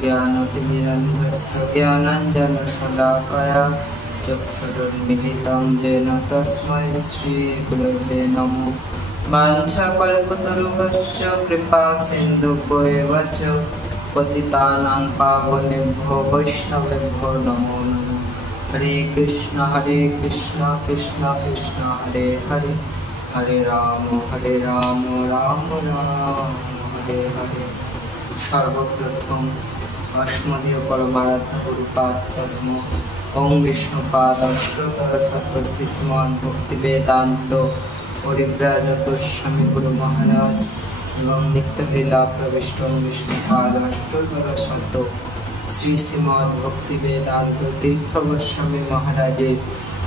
ज्ञानतिमिरन्धस्य ज्ञानाञ्जनशलाकया चक्षुरुन्मिलितं येन तस्मै श्रीगुरवे नमः। वाञ्छाकल्पतरुभ्यश्च कृपासिन्धुभ्यो एव च पतितानां पावनेभ्यो वैष्णवेभ्यो नमो नमः। हरे कृष्ण कृष्ण कृष्ण हरे हरे, हरे राम राम राम हरे हरे। सर्वप्रथम अस्मदीय परमाराध्य गुरुपाद पद्म ओं विष्णुपाद अष्टोत्तर शतकोटि श्रीमद् भक्ति वेदांत परिव्राजक स्वामी गुरु महाराज एवं नित्य लीला प्रविष्ट विष्णुपाद अष्टोत्तर शत श्री श्रीमद् भक्ति वेदांत तीर्थ गोस्वामी महाराजे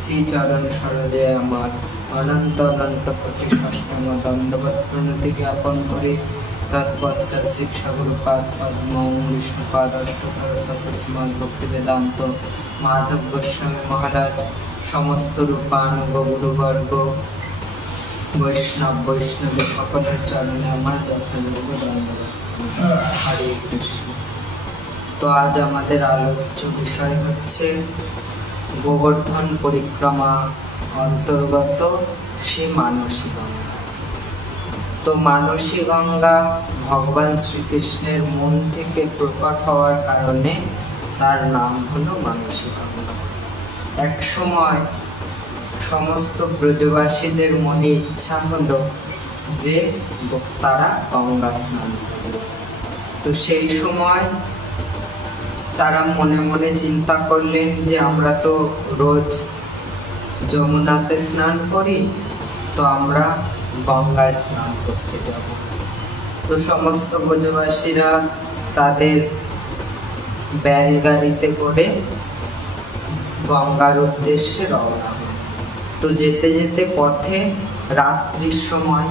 श्री चरण सरोजे आमार अनंत अनंत कोटि साष्टांग दंडवत प्रणति ज्ञापन करे। तत्पश्चात शिक्षा गुरुपाद पद्म विष्णुपाद अष्टोत्तर शत श्रीमद् भक्ति वेदांत माधव गोस्वामी महाराज समस्त रूपानुग गुरुवर्ग वैष्णव वैष्णवी सकलेर चरणे आमार यथायोग्य दंडवत। हरे कृष्ण। तो आज आमादेर आलोच्य विषय हच्छे गोवर्धन परिक्रमा अंतर्गत श्री मानसी गंगा। तो मानसी गंगा भगवान श्रीकृष्णेर मन थेके प्रकट हওয়ার कारणे तार नाम हलो मानसी गंगा। एक समय समस्त ब्रजवासीदेर मने इच्छा हलो जे तारा गंगा स्नान करबे। तो सेई समय तारा मने मने चिंता करलेन जे आमरा तो रोज যমুনাতে স্নান করি, তো আমরা গঙ্গায় স্নান করতে যাব। তো সমস্ত ব্রজবাসীরা তাদের बैलगाड़ीতে করে গঙ্গার উদ্দেশ্যে রওনা হয়। তো যেতে যেতে পথে রাত্রির সময়,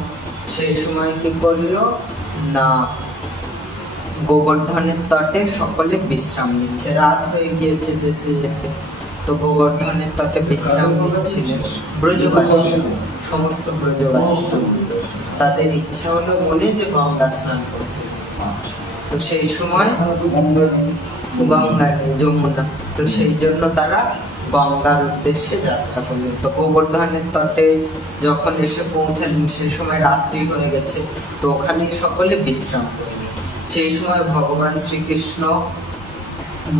সেই সময় কি করলো না গোবর্ধনের তটে সকলে বিশ্রাম নিচ্ছে। রাত হয়ে গিয়েছে যেতে যেতে। তো গোবর্ধনের তটে বিশ্রাম নিচ্ছিলেন ব্রজবাসী, সমস্ত ব্রজবাসী। তাদের ইচ্ছা হলো মনে যে গঙ্গা স্নান করতে। তো সেই সময় গঙ্গা নেই, যমুনা। তো সেই জন্য তারা গঙ্গার উদ্দেশ্যে যাত্রা করলেন। তো গোবর্ধনের তটে যখন এসে পৌঁছালেন সেই সময় রাত্রি হয়ে গেছে। তো ওখানে সকলে বিশ্রাম করলেন। সেই সময় ভগবান শ্রীকৃষ্ণ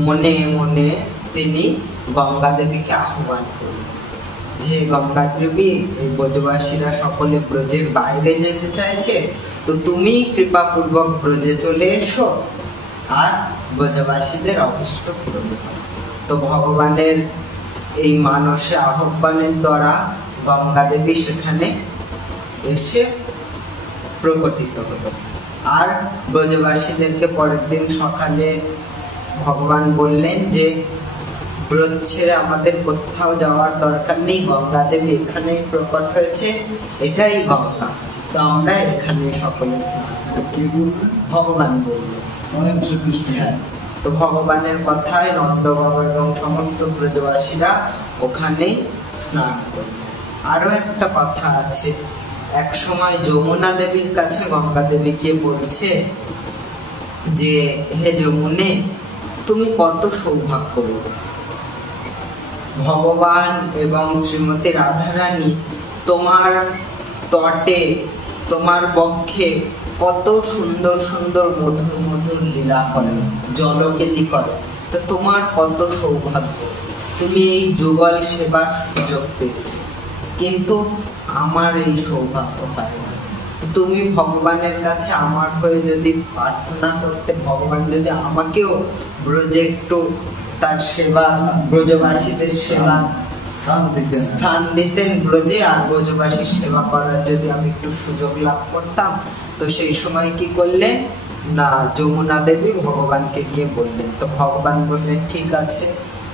মনে মনে তিনি গঙ্গা দেবীকে আহ্বান করলেন যে গঙ্গা দেবী, এই ব্রজবাসীরা সকলে ব্রজের বাইরে যেতে চাইছে, তো তুমি কৃপা পূর্বক ব্রজে চলে এসো আর ব্রজবাসীদের অভিষ্ট পূরণ করো। তো ভগবানের এই মানসে আহ্বানের দ্বারা গঙ্গা দেবী সেখানে এসে প্রকটিত হলো। আর ব্রজবাসীদেরকে পরের দিন সকালে ভগবান বললেন যে ব্রজ ছেড়ে আমাদের কোথাও যাওয়ার দরকার নেই, গঙ্গা দেবী এখানেই প্রকট হয়েছে, এটাই গঙ্গা, তো আমরা এখানে সকলে স্নান করব। ভগবান বললেন, তো ভগবানের কথায় নন্দ বাবা এবং সমস্ত ব্রজবাসীরা ওখানে স্নান করলেন। আরো একটা কথা আছে, এক সময় যমুনা দেবীর কাছে গঙ্গা দেবী গিয়ে বলছে যে হে যমুনে, তুমি কত সৌভাগ্যবতী, ভগবান এবং শ্রীমতী রাধারানী তোমার তটে তোমার বক্ষে কত সুন্দর সুন্দর মধুর মধুর লীলা করেন, জলকেলি করে। তো তোমার কত সৌভাগ্য, তুমি এই যুগল সেবার সুযোগ পেয়েছো, কিন্তু আমার এই সৌভাগ্য হয় না। তুমি ভগবানের কাছে আমার হয়ে যদি প্রার্থনা করতে, ভগবান যদি আমাকেও ব্রজে একটু তার সেবা, ব্রজবাসীদের সেবা স্থান দিতেন ব্রজে, আর ব্রজবাসীর সেবা করার যদি আমি একটু সুযোগ লাভ করতাম, তো সেই সময় কি করলেন না যমুনা দেবী ভগবানকে গিয়ে বললেন। তো ভগবান বললেন ঠিক আছে,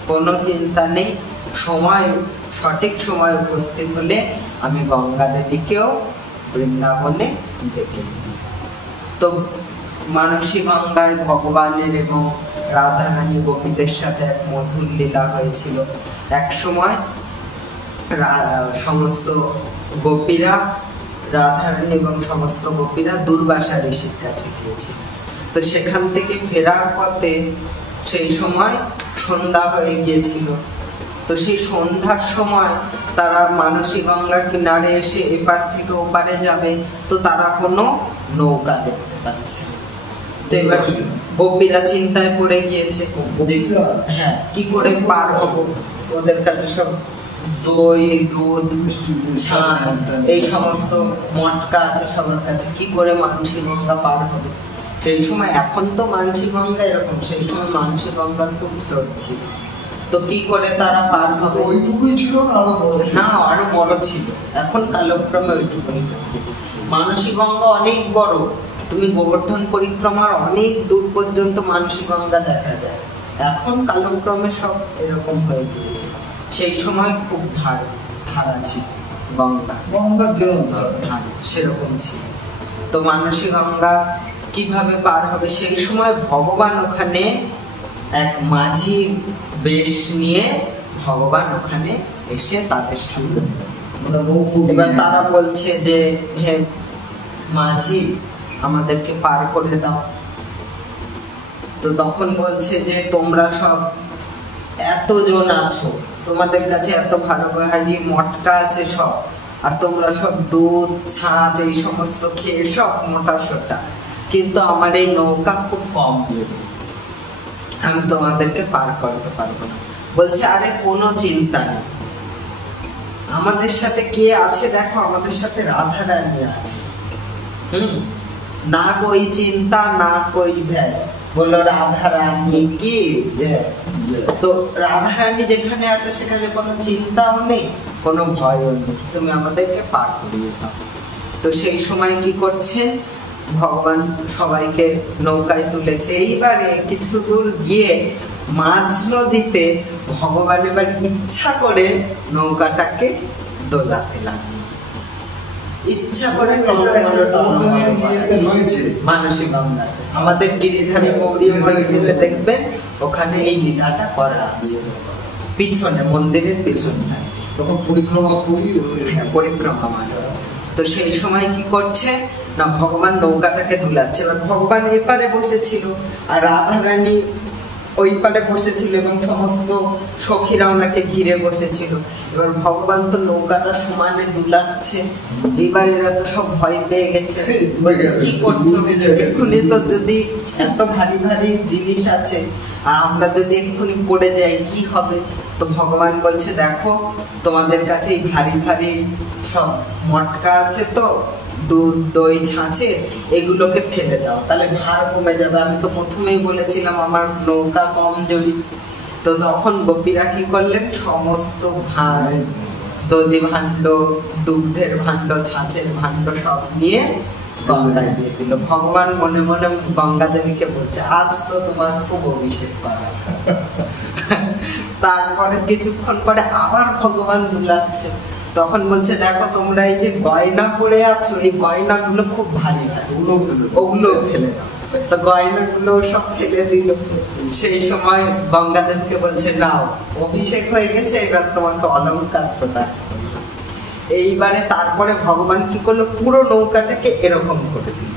কোনো চিন্তা নেই, সময় সঠিক সময় উপস্থিত হলে আমি গঙ্গা দেবীকেও বৃন্দাবনে ডেকে নিই। তো মানসী গঙ্গায় ভগবানের এবং রাধারানী গোপীদের সাথে এক মধুর লীলা হয়েছিল। এক সময় সমস্ত গোপীরা, রাধারানী এবং সমস্ত গোপীরা দুর্বাসা ঋষির কাছে গিয়েছিল। তো সেখান থেকে ফেরার পথে সেই সময় সন্ধ্যা হয়ে গিয়েছিল। তো সেই সন্ধ্যার সময় তারা মানসী গঙ্গা কিনারে এসে এপার থেকে ওপারে যাবে, তো তারা কোনো নৌকা দেখতে পাচ্ছে না। তো এবার গোপীরা চিন্তায় পড়ে গিয়েছে যে হ্যাঁ কি করে পার হবো। ওদের কাছে সব দই, দুধ, ছাঁচ এই সমস্ত মটকা আছে সবার কাছে, কি করে মানসী গঙ্গা পার হবে। সেই সময়, এখন তো মানসী গঙ্গা এরকম, সেই সময় মানসী গঙ্গার খুব স্রোত ছিল। তো কি করে তারা পার হবে? ওইটুকুই ছিল না আরো বড় ছিল। এখন কালক্রমে ওইটুকুনি। মানসী গঙ্গা অনেক বড়, তুমি গোবর্ধন পরিক্রমার অনেক দূর পর্যন্ত মানসী গঙ্গা দেখা যায়। এখন কালক্রমে সব এরকম হয়ে গিয়েছে। সেই সময় খুব ধারা ছিল গঙ্গার ধার সেরকম ছিল। তো মানসী গঙ্গা কিভাবে পার হবে? সেই সময় ভগবান ওখানে এক মাঝি বেশ নিয়ে ভগবান ওখানে এসে তাদের সামনে। এবার তারা বলছে যে হে মাঝি, আমাদেরকে পার করে দাও। তো তখন বলছে যে তোমরা সব এতজন আছো, তোমাদের কাছে এত ভালো ভারী মটকা আছে সব, আর তোমরা সব দুধ, ছাঁচ এই সমস্ত খেয়ে সব মোটা সোটা, কিন্তু আমার এই নৌকা খুব কম জোরে, আমি তোমাদেরকে পার করতে পারবো না। বলছে আরে কোনো চিন্তা নেই, আমাদের সাথে কে আছে দেখো, আমাদের সাথে রাধা রানী আছে। না কই চিন্তা না কই ভয়, বলো রাধা রানী কি যে। তো রাধা রানী যেখানে আছে সেখানে কোনো চিন্তাও নেই, কোনো ভয়ও নেই, তুমি আমাদেরকে পার করিয়ে দাও। তো সেই সময় কি করছে ভগবান? সবাইকে নৌকায় তুলেছে। এইবারে কিছু দূর গিয়ে মাঝ নদীতে ভগবান এবার ইচ্ছা করে নৌকাটাকে দোলাতে লাগলো, ইচ্ছা করে মানসী গঙ্গাতে। আমাদের গিরিধারী গৌরী মন্দিরে দেখবেন ওখানে এই লীলাটা করা আছে, পিছনে মন্দিরের পিছনে পরিক্রমা মানে। তো সেই সময় কি করছে না, ভগবান নৌকাটাকে দুলাচ্ছে। এবার ভগবান এপারে বসেছিল আর রাধা রানী ওই পারে বসেছিল এবং সমস্ত সখীরা ওনাকে ঘিরে বসেছিল। এবার ভগবান তো নৌকাটা সমানে দুলাচ্ছে, এবার এরা তো সব ভয় পেয়ে গেছে, বলছে কি করছো, এক্ষুনি তো যদি এত ভারী ভারী জিনিস আছে আর আমরা যদি এক্ষুনি পড়ে যাই কি হবে। তো ভগবান বলছে দেখো তোমাদের কাছে এই ভারী ভারী সব মটকা আছে, তো দুধ, দই, ছাঁচে এগুলোকে ফেলে দাও, তাহলে ভার কমে যাবে। আমি তো প্রথমেই বলেছিলাম আমার নৌকা কমজোরি। তো তখন গোপীরা কি করলেন, সমস্ত ভার, দধি ভাণ্ড, দুগ্ধের ভাণ্ড, ছাঁচের ভাণ্ড সব নিয়ে গঙ্গায় দিয়ে দিল। ভগবান মনে মনে গঙ্গা দেবীকে বলছে আজ তো তোমার খুব অভিষেক করা। তারপরে কিছুক্ষণ পরে আবার ভগবান দুলাচ্ছে, তখন বলছে দেখো তোমরা এই যে গয়না পরে আছো, এই গয়নাগুলো খুব ভারী ভারী, ওগুলো ফেলে দাও। তো গয়নাগুলো সব ফেলে দিল। সেই সময় গঙ্গাদেবকে বলছে নাও অভিষেক হয়ে গেছে, এবার তোমাকে অলংকার প্রদান। এইবারে তারপরে ভগবান কি করলো, পুরো নৌকাটাকে এরকম করে দিল,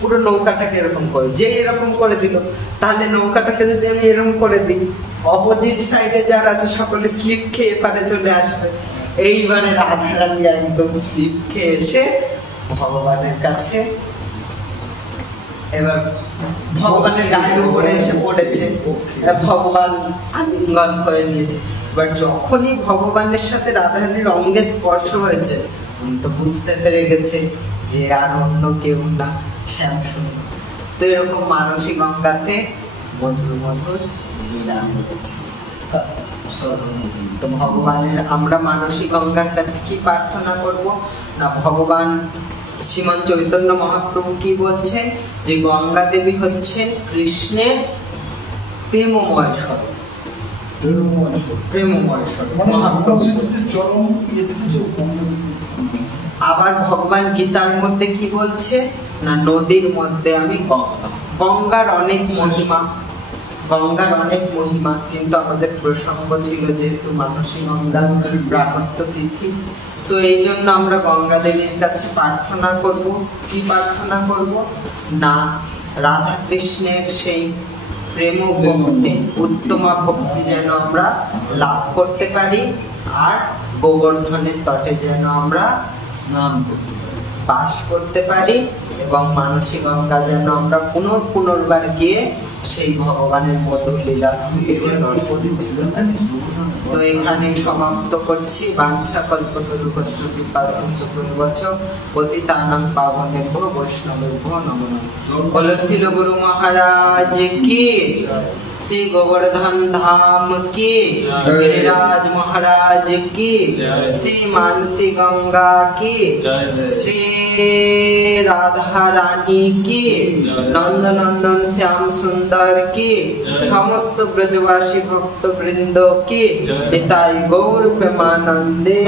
পুরো নৌকাটাকে এরকম করে, যে এরকম করে দিল তাহলে নৌকাটাকে যদি আমি এরকম করে দিই, অপোজিট সাইডে যারা আছে সকলে স্লিপ খেয়ে এপারে চলে আসবে। এইবারে রাধা রানী একদম স্লিপ খেয়ে এসে ভগবানের কাছে, এবার ভগবানের গায়ের উপরে এসে পড়েছে, ভগবান আলিঙ্গন করে নিয়েছে। এবার যখনই ভগবানের সাথে রাধা রানীর অঙ্গে স্পর্শ হয়েছে, তো বুঝতে পেরে গেছে যে আর অন্য কেউ না, শ্যাম সুন্দর। তো এরকম মানসী গঙ্গাতে মধুর মধুর লীলা হয়েছে। তো ভগবানের আমরা মানসী গঙ্গার কাছে কি প্রার্থনা করব না, ভগবান শ্রীমন চৈতন্য মহাপ্রভু কি বলছেন যে গঙ্গা দেবী হচ্ছেন কৃষ্ণের প্রেমময় স্বরূপ, প্রেমময় স্বরূপ মহাপ্রভু। আবার ভগবান গীতার মধ্যে কি বলছে না, নদীর মধ্যে আমি গঙ্গা। গঙ্গার অনেক মহিমা, গঙ্গার অনেক মহিমা, কিন্তু আমাদের প্রসঙ্গ ছিল যেহেতু মানসী গঙ্গার প্রাকট্য তিথি, তো এই জন্য আমরা গঙ্গা দেবীর কাছে প্রার্থনা করব। কি প্রার্থনা করব না, রাধা কৃষ্ণের সেই প্রেম ভক্তি, উত্তমা ভক্তি যেন আমরা লাভ করতে পারি, আর গোবর্ধনের তটে যেন আমরা স্নান করতে পারি। বাস করতে পারি, এবং মানসী গঙ্গা যেন আমরা পুনর্বার গিয়ে সেই ভগবানের মধুর লীলা স্তুতিকে দর্শন করি। তো এখানে সমাপ্ত করছি। বাঞ্ছা কল্পতরুভ্যশ্চ কৃপা সিন্ধুভ্যেবচ পতিতানাং পাবনেভ্যো বৈষ্ণবেভ্যো নমো নমঃ। বলো শিল গুরু মহারাজ কি, শ্রী গোবর্ধন ধাম কি, गिरिराज महाराज की, श्री मानसी गंगा की, श्री राधा रानी की, नंद नंदन श्याम सुंदर की, समस्त ब्रजवासी भक्त वृंद की, पिताई गौर प्रेमानंदे।